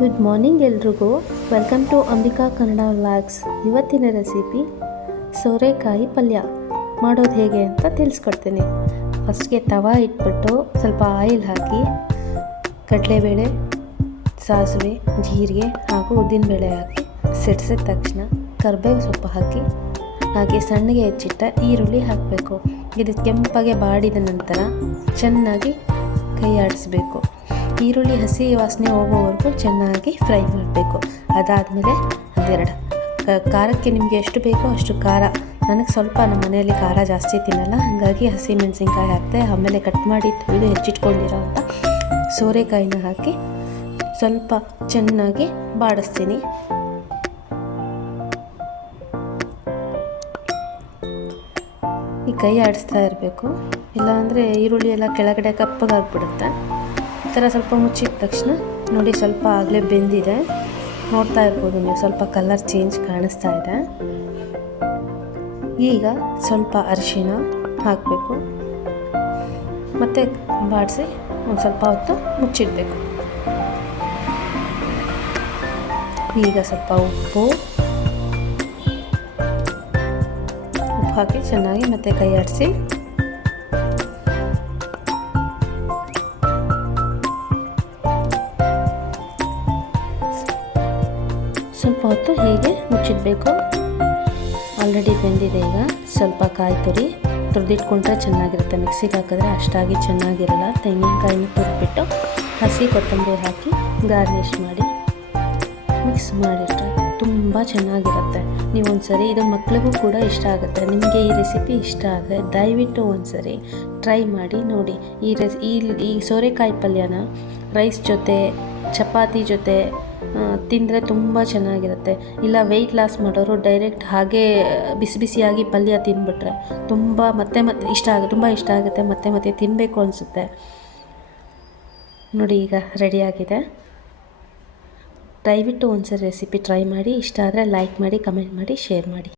Good morning ಎಲ್ರಿಗೂ. Welcome to Ambika Kannada vlogs. ಇವತ್ತಿನ recipe ಸೋರೆಕಾಯಿ ಪಲ್ಯ ಮಾಡೋದು ಹೇಗೆ ಅಂತ ತಿಳಿಸ್ಕೊಡ್ತೀನಿ. ಫಸ್ಟ್ಗೆ ತವಾ ಇಟ್ಬಿಟ್ಟು ಸ್ವಲ್ಪ ಆಯಿಲ್ ಹಾಕಿ ಕಡಲೆಬೇಳೆ, ಸಾಸಿವೆ, ಜೀರಿಗೆ ಹಾಗೂ ಉದ್ದಿನಬೇಳೆ ಹಾಕಿ ಸಿಡಿಸಿದ ತಕ್ಷಣ ಕರಿಬೇವು ಸೊಪ್ಪು ಹಾಕಿ ಹಾಗೆ ಸಣ್ಣಗೆ ಹೆಚ್ಚಿಟ್ಟ ಈರುಳ್ಳಿ ಹಾಕಬೇಕು. ಇದು ಕೆಂಪಾಗೆ ಬಾಡಿದ ನಂತರ ಚೆನ್ನಾಗಿ ಕೈ ಆಡಿಸ್ಬೇಕು. ಈರುಳ್ಳಿ ಹಸಿ ವಾಸನೆ ಹೋಗೋವರೆಗೂ ಚೆನ್ನಾಗಿ ಫ್ರೈ ಮಾಡಬೇಕು. ಅದಾದಮೇಲೆ ಅದೆರಡು ಖಾರಕ್ಕೆ ನಿಮಗೆ ಎಷ್ಟು ಬೇಕೋ ಅಷ್ಟು ಖಾರ. ನನಗೆ ಸ್ವಲ್ಪ ನಮ್ಮ ಮನೆಯಲ್ಲಿ ಖಾರ ಜಾಸ್ತಿ ತಿನ್ನಲ್ಲ, ಹಾಗಾಗಿ ಹಸಿ ಮೆಣಸಿನ್ಕಾಯಿ ಹಾಕ್ತೆ. ಆಮೇಲೆ ಕಟ್ ಮಾಡಿ ತೊಳೆದು ಹೆಚ್ಚಿಟ್ಕೊಂಡಿರೋ ಅಂಥ ಸೋರೆಕಾಯಿನ ಹಾಕಿ ಸ್ವಲ್ಪ ಚೆನ್ನಾಗಿ ಬಾಡಿಸ್ತೀನಿ. ಈ ಕೈ ಆಡಿಸ್ತಾ ಇರಬೇಕು, ಇಲ್ಲಾಂದರೆ ಈರುಳ್ಳಿ ಎಲ್ಲ ಕೆಳಗಡೆ ಕಪ್ಪಗಾಗ್ಬಿಡುತ್ತೆ. ಈ ಥರ ಸ್ವಲ್ಪ ಮುಚ್ಚಿದ ತಕ್ಷಣ ನೋಡಿ, ಸ್ವಲ್ಪ ಆಗಲೇ ಬೆಂದಿದೆ, ನೋಡ್ತಾ ಇರ್ಬೋದು ನೀವು, ಸ್ವಲ್ಪ ಕಲರ್ ಚೇಂಜ್ ಕಾಣಿಸ್ತಾ ಇದೆ. ಈಗ ಸ್ವಲ್ಪ ಅರಿಶಿಣ ಹಾಕಬೇಕು, ಮತ್ತು ಬಾಡಿಸಿ ಒಂದು ಸ್ವಲ್ಪ ಹೊತ್ತು ಮುಚ್ಚಿಡಬೇಕು. ಈಗ ಸ್ವಲ್ಪ ಉಪ್ಪು ಹಾಕಿ ಚೆನ್ನಾಗಿ ಮತ್ತೆ ಕೈ ಆಡಿಸಿ ಸ್ವಲ್ಪ ಹೊತ್ತು ಹೀಗೆ ಮುಚ್ಚಿಡಬೇಕು. ಆಲ್ರೆಡಿ ಬೆಂದಿದೆ. ಈಗ ಸ್ವಲ್ಪ ಕಾಯಿ ತುರಿದಿಟ್ಕೊಂಡ್ರೆ ಚೆನ್ನಾಗಿರುತ್ತೆ. ಮಿಕ್ಸಿಗೆ ಹಾಕಿದ್ರೆ ಅಷ್ಟಾಗಿ ಚೆನ್ನಾಗಿರಲ್ಲ. ತೆಂಗಿನಕಾಯಿನ ತುರಿದ್ಬಿಟ್ಟು ಹಸಿ ಕೊತ್ತಂಬರಿ ಹಾಕಿ ಗಾರ್ನಿಷ್ ಮಾಡಿ ಮಿಕ್ಸ್ ಮಾಡಿಟ್ರೆ ತುಂಬ ಚೆನ್ನಾಗಿರುತ್ತೆ. ನೀವು ಒಂದ್ಸರಿ, ಇದು ಮಕ್ಳಿಗೂ ಕೂಡ ಇಷ್ಟ ಆಗುತ್ತೆ. ನಿಮಗೆ ಈ ರೆಸಿಪಿ ಇಷ್ಟ ಆದರೆ ದಯವಿಟ್ಟು ಒಂದ್ಸರಿ ಟ್ರೈ ಮಾಡಿ ನೋಡಿ. ಈ ಸೋರೆಕಾಯಿ ಪಲ್ಯನ ರೈಸ್ ಜೊತೆ, ಚಪಾತಿ ಜೊತೆ ತಿಂದರೆ ತುಂಬ ಚೆನ್ನಾಗಿರುತ್ತೆ. ಇಲ್ಲ ವೆಯ್ಟ್ ಲಾಸ್ ಮಾಡೋರು ಡೈರೆಕ್ಟ್ ಹಾಗೇ ಬಿಸಿ ಬಿಸಿಯಾಗಿ ಪಲ್ಯ ತಿಂದ್ಬಿಟ್ರೆ ಮತ್ತೆ ತುಂಬ ಇಷ್ಟ ಆಗುತ್ತೆ. ಮತ್ತೆ ತಿನ್ನಬೇಕು ಅನಿಸುತ್ತೆ. ನೋಡಿ, ಈಗ ರೆಡಿಯಾಗಿದೆ. ದಯವಿಟ್ಟು ಒಂದ್ಸರಿ ರೆಸಿಪಿ ಟ್ರೈ ಮಾಡಿ. ಇಷ್ಟ ಆದರೆ ಲೈಕ್ ಮಾಡಿ, ಕಮೆಂಟ್ ಮಾಡಿ, ಶೇರ್ ಮಾಡಿ.